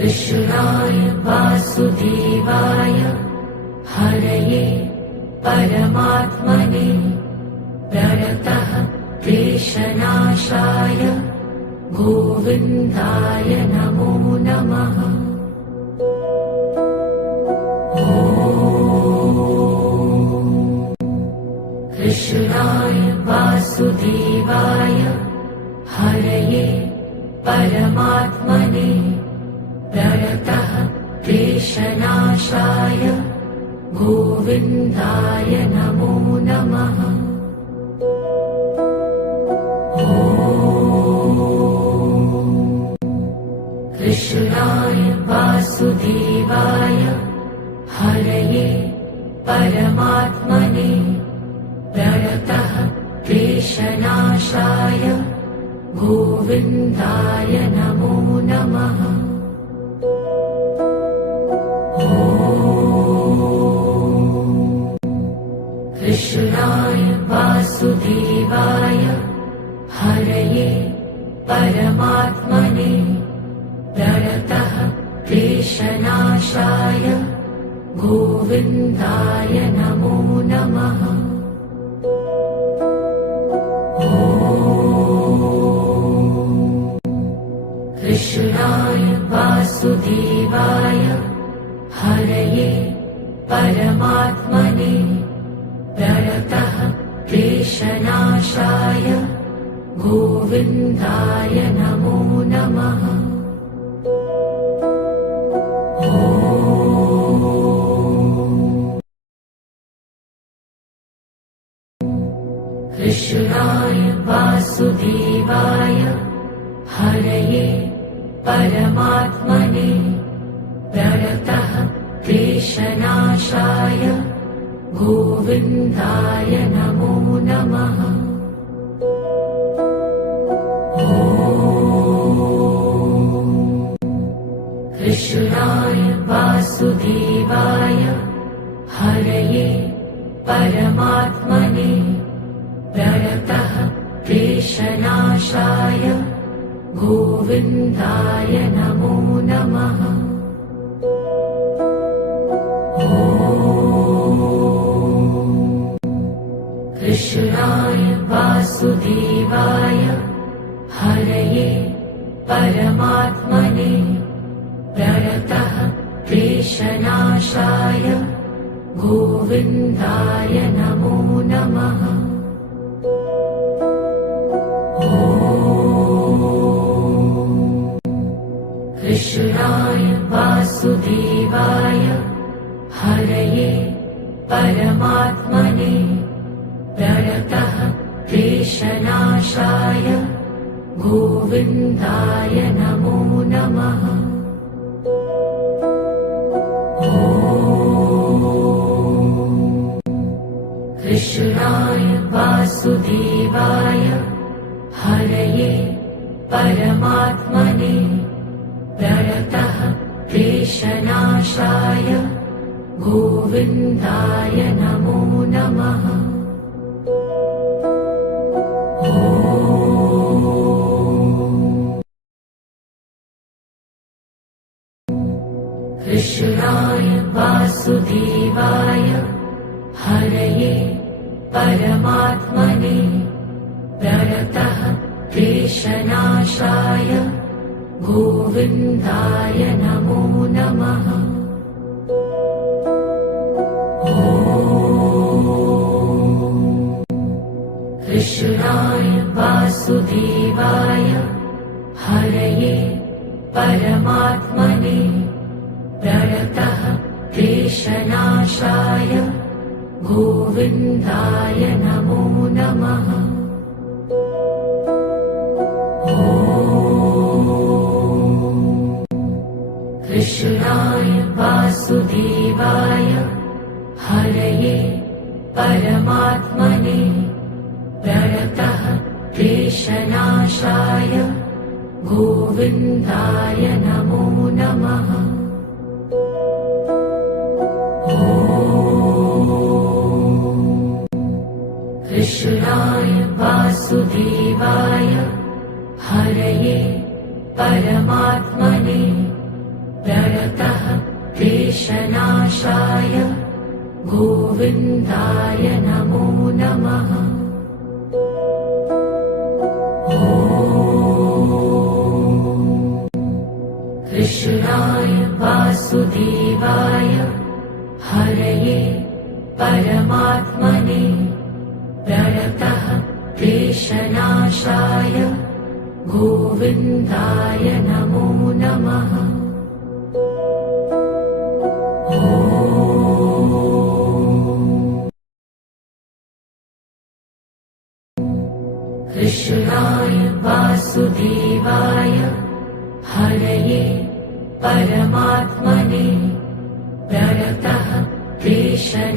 कृष्णाय वासुदेवाय हरये परमात्मने प्रणतः क्लेशनाशाय गोविन्दाय नमो नमः। कृष्णाय वासुदेवाय हरये परमात्मने प्रणतः क्लेशनाशाय गोविन्दाय नमो नमः। कृष्णाय वासुदेवाय हरये परमात्मने प्रणतः क्लेशनाशाय गोविन्दाय नमो नमः। कृष्णाय वासुदेवाय हरये परमात्मने प्रणतः क्लेशनाशाय गोविन्दाय नमो नमः। कृष्णाय वासुदेवाय हरये परमात्मने प्रणतः क्लेशनाशाय गोविन्दाय नमो नमः। कृष्णाय वासुदेवाय हरये परमात्मने प्रणतः क्लेशनाशाय गोविन्दाय नमो नमः। कृष्णाय वासुदेवाय हरये परमात्मने प्रणतः क्लेशनाशाय गोविन्दाय नमो नमः। कृष्णाय वासुदेवाय हरये परमात्मने प्रणतः क्लेशनाशाय गोविन्दाय नमो नमः। कृष्णाय वासुदेवाय हरये परमात्मने प्रणतः क्लेशनाशाय गोविन्दाय नमो नमः। कृष्णाय वासुदेवाय हरये परमात्मने प्रणतः क्लेशनाशाय गोविन्दाय नमो नमः। कृष्णाय वासुदेवाय हरये परमात्मने प्रणतः क्लेशनाशाय गोविन्दाय नमो नमः। कृष्णाय वासुदेवाय हरये परमात्मने प्रणतः क्लेशनाशाय गोविन्दाय नमो नमः। कृष्णाय वासुदेवाय हरये परमात्मने प्रणतः क्लेशनाशाय गोविन्दाय नमो नमः। कृष्णाय वासुदेवाय हरये परमात्मने क्लेशनाशाय गोविन्दाय नमो नमः। कृष्णाय वासुदेवाय हरये परमात्मने प्रणतः क्लेशनाशाय गोविन्दाय नमो नमः। कृष्णाय वासुदेवाय हरये परमात्मने प्रणतः क्लेशनाशाय